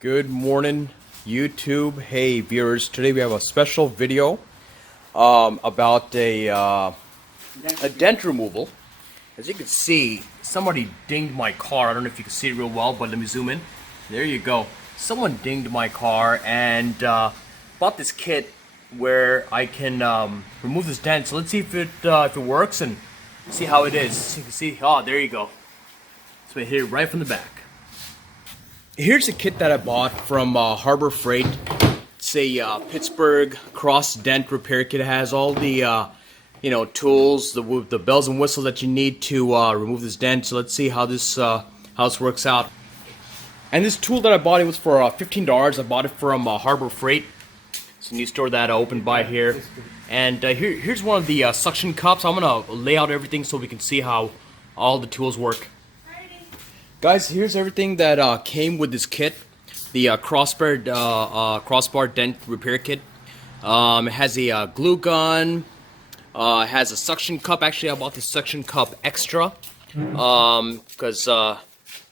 Good morning, YouTube. Hey, viewers. Today we have a special video about a dent removal. As you can see, somebody dinged my car. I don't know if you can see it real well, but let me zoom in. There you go. Someone dinged my car and bought this kit where I can remove this dent. So let's see if it works and see how it is. So you can see. Oh, there you go. So I hit it right from the back. Here's a kit that I bought from Harbor Freight. It's a Pittsburg cross dent repair kit. It has all the tools, the bells and whistles that you need to remove this dent. So let's see how this works out. And this tool that I bought, it was for $15. I bought it from Harbor Freight. It's a new store that I opened by here. And here's one of the suction cups. I'm gonna lay out everything so we can see how all the tools work. Guys, here's everything that came with this kit. The Crossbar dent repair kit. It has a glue gun. It has a suction cup. Actually, I bought the suction cup extra because I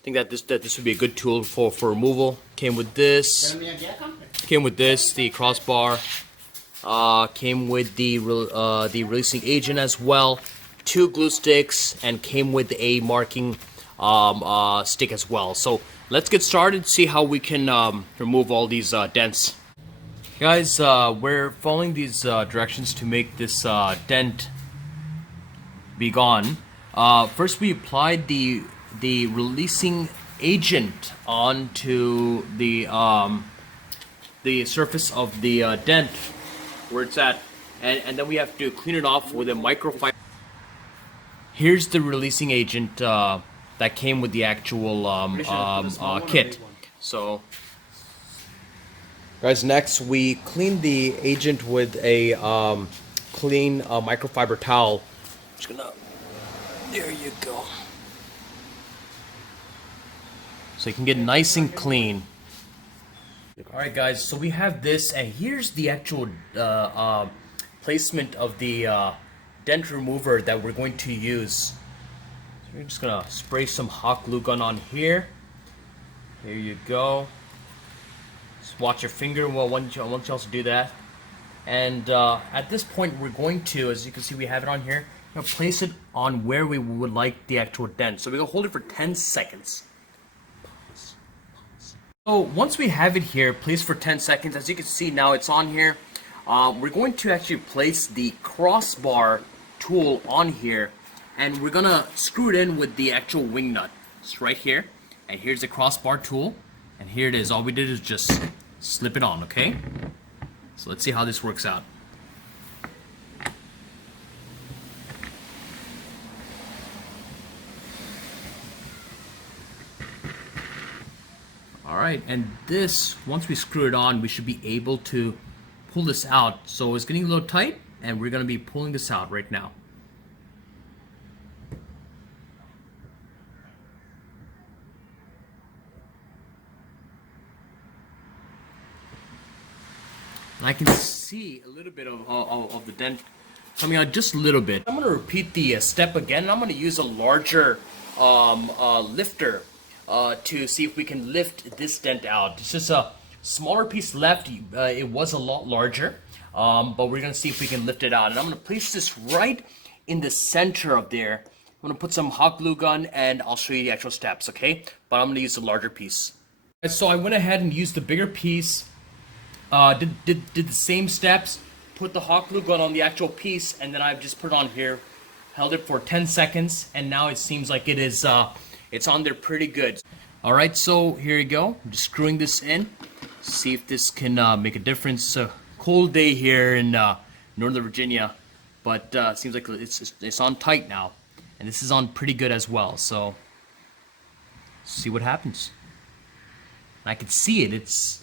think that this would be a good tool for removal. Came with this. The crossbar. Came with the releasing agent as well. 2 glue sticks, and came with a marking stick as well. So let's get started, see how we can remove all these dents. Guys, we're following these directions to make this dent be gone. First we applied the releasing agent onto the surface of the dent where it's at, and then we have to clean it off with a microfiber. Here's the releasing agent that came with the actual kit. So, guys, next we clean the agent with a clean microfiber towel. Just gonna, there you go. So you can get nice and clean. Alright guys, so we have this, and here's the actual placement of the dent remover that we're going to use. We're just gonna spray some hot glue gun on here. There you go. Just watch your finger once you also do that. And at this point, we're going to, as you can see, we have it on here. We're gonna place it on where we would like the actual dent. So we're gonna hold it for 10 seconds. So once we have it here, placed for 10 seconds, as you can see now it's on here. We're going to actually place the crossbar tool on here. And we're gonna screw it in with the actual wing nut. It's right here. And here's the crossbar tool. And here it is. All we did is just slip it on, okay? So let's see how this works out. Alright, and this, once we screw it on, we should be able to pull this out. So it's getting a little tight, and we're gonna be pulling this out right now. And I can see a little bit of the dent coming out, just a little bit. I'm going to repeat the step again. I'm going to use a larger lifter to see if we can lift this dent out. It's just a smaller piece left. It was a lot larger, but we're going to see if we can lift it out. And I'm going to place this right in the center of there. I'm going to put some hot glue gun, and I'll show you the actual steps, okay? But I'm going to use the larger piece. So I went ahead and used the bigger piece. Did the same steps, put the hot glue gun on the actual piece, and then I've just put it on here, held it for 10 seconds, and now it seems like it is, it's on there pretty good. Alright, so here you go. I'm just screwing this in, see if this can make a difference. Cold day here in Northern Virginia, but seems like it's on tight now, and this is on pretty good as well, so see what happens. I can see it, it's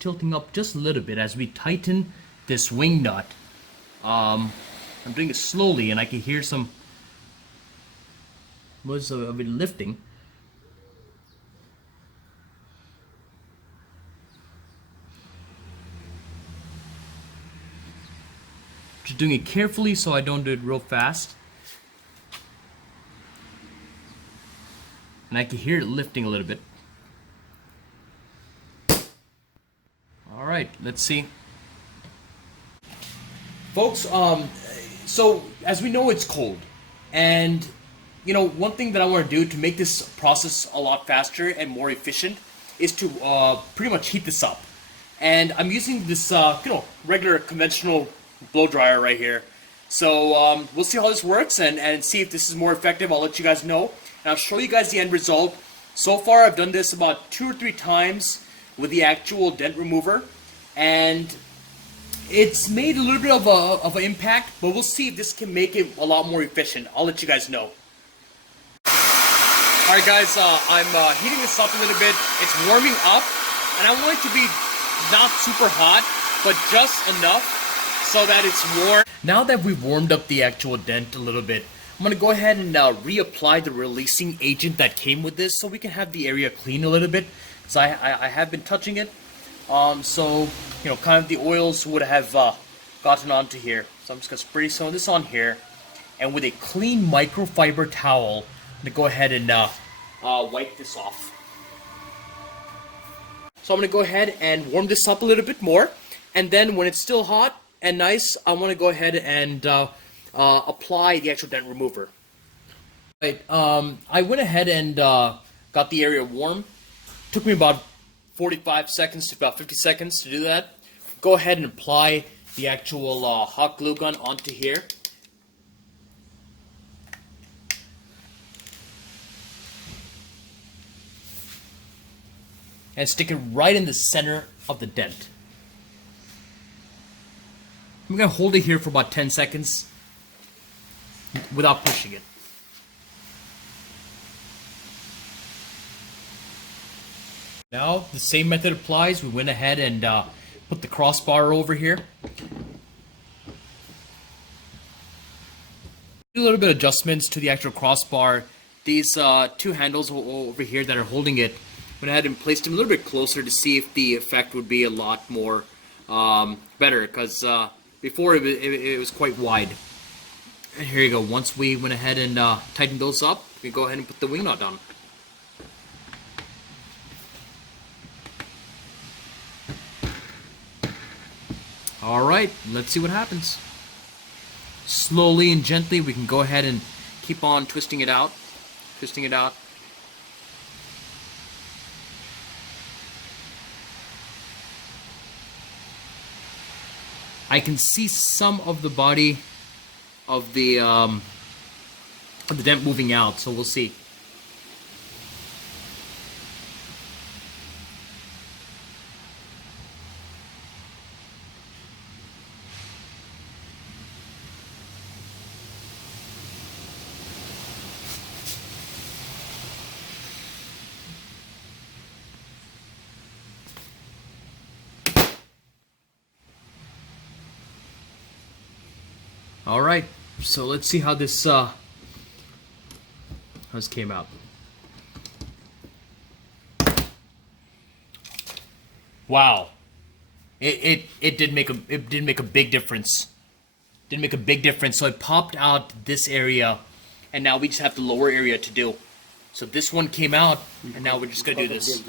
tilting up just a little bit as we tighten this wing nut. I'm doing it slowly, and I can hear some buzz of it lifting. Just doing it carefully so I don't do it real fast. And I can hear it lifting a little bit. right, let's see. Folks, so as we know, it's cold. And, you know, one thing that I want to do to make this process a lot faster and more efficient is to pretty much heat this up. And I'm using this, regular conventional blow dryer right here. So we'll see how this works and see if this is more effective. I'll let you guys know. And I'll show you guys the end result. So far, I've done this about 2 or 3 times with the actual dent remover. And it's made a little bit of an impact, but we'll see if this can make it a lot more efficient. I'll let you guys know. Alright guys, I'm heating this up a little bit. It's warming up, and I want it to be not super hot, but just enough so that it's warm. Now that we've warmed up the actual dent a little bit, I'm going to go ahead and reapply the releasing agent that came with this so we can have the area clean a little bit. So I have been touching it. So, you know, kind of the oils would have gotten onto here. So I'm just going to spray some of this on here. And with a clean microfiber towel, I'm going to go ahead and wipe this off. So I'm going to go ahead and warm this up a little bit more. And then when it's still hot and nice, I want to go ahead and apply the actual dent remover. Right, I went ahead and got the area warm. Took me about 45 seconds to about 50 seconds to do that. Go ahead and apply the actual hot glue gun onto here. And stick it right in the center of the dent. I'm going to hold it here for about 10 seconds without pushing it. Now, the same method applies. We went ahead and put the crossbar over here. Do a little bit of adjustments to the actual crossbar. These 2 handles over here that are holding it, went ahead and placed them a little bit closer to see if the effect would be a lot more better, because before it was quite wide. And here you go. Once we went ahead and tightened those up, we go ahead and put the wing nut on. Alright, let's see what happens. Slowly and gently, we can go ahead and keep on twisting it out. Twisting it out. I can see some of the body of the dent moving out, so we'll see. Alright, so let's see how this came out. Wow. It did make a big difference. Did make a big difference. So it popped out this area, and now we just have the lower area to do. So this one came out, and now we're just gonna do this.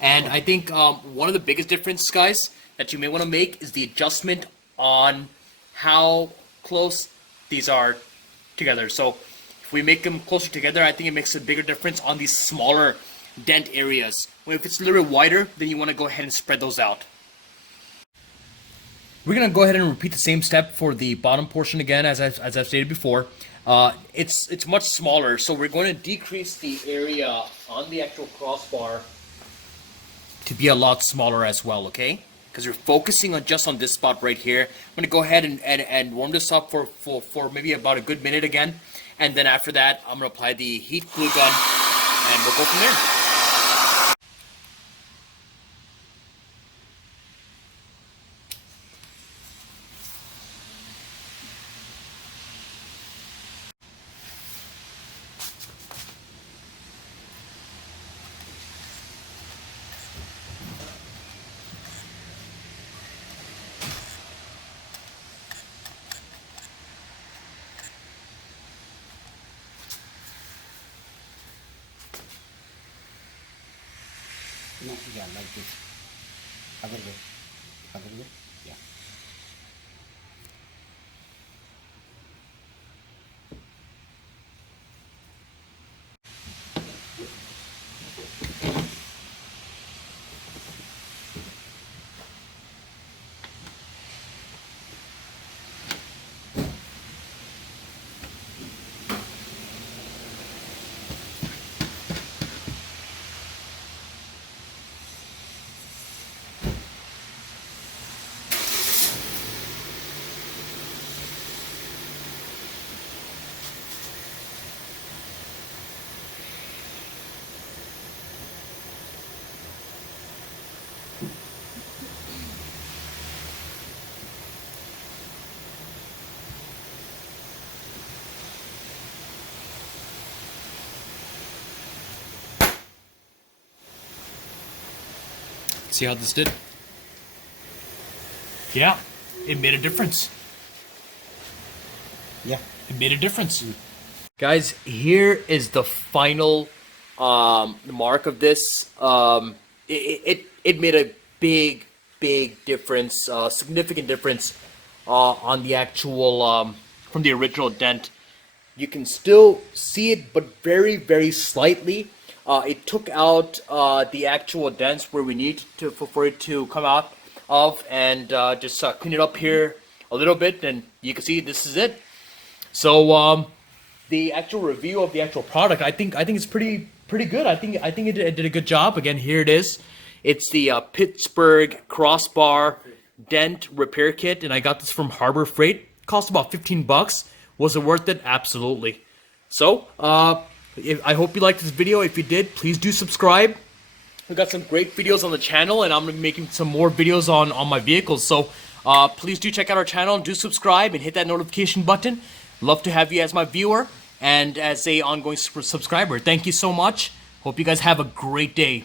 And I think one of the biggest differences, guys, that you may want to make is the adjustment on how close these are together. So if we make them closer together, I think it makes a bigger difference on these smaller dent areas. When if it's a little bit wider, then you want to go ahead and spread those out. We're going to go ahead and repeat the same step for the bottom portion again, as I've stated before. It's much smaller, so we're going to decrease the area on the actual crossbar to be a lot smaller as well, okay? Because we're focusing on just on this spot right here. I'm going to go ahead and warm this up for maybe about a good minute again. And then after that, I'm going to apply the heat glue gun, and we'll go from there. No, yeah, like this. Other way. cover here? Yeah. See how this did? Yeah, it made a difference. Yeah. It made a difference. Guys, here is the final mark of this. It made a big difference, significant difference on the actual from the original dent. You can still see it, but very slightly. It took out the actual dents where we need to for it to come out of, and just clean it up here a little bit, and you can see this is it. So the actual review of the actual product, I think it's pretty good. I think it did a good job. Again, here it is. It's the Pittsburg Crossbar Dent Repair Kit, and I got this from Harbor Freight. Cost about 15 bucks. Was it worth it? Absolutely. So, I hope you liked this video. If you did, please do subscribe. We got some great videos on the channel, and I'm going to be making some more videos on my vehicles. So, please do check out our channel and do subscribe and hit that notification button. Love to have you as my viewer and as a ongoing subscriber. Thank you so much. Hope you guys have a great day.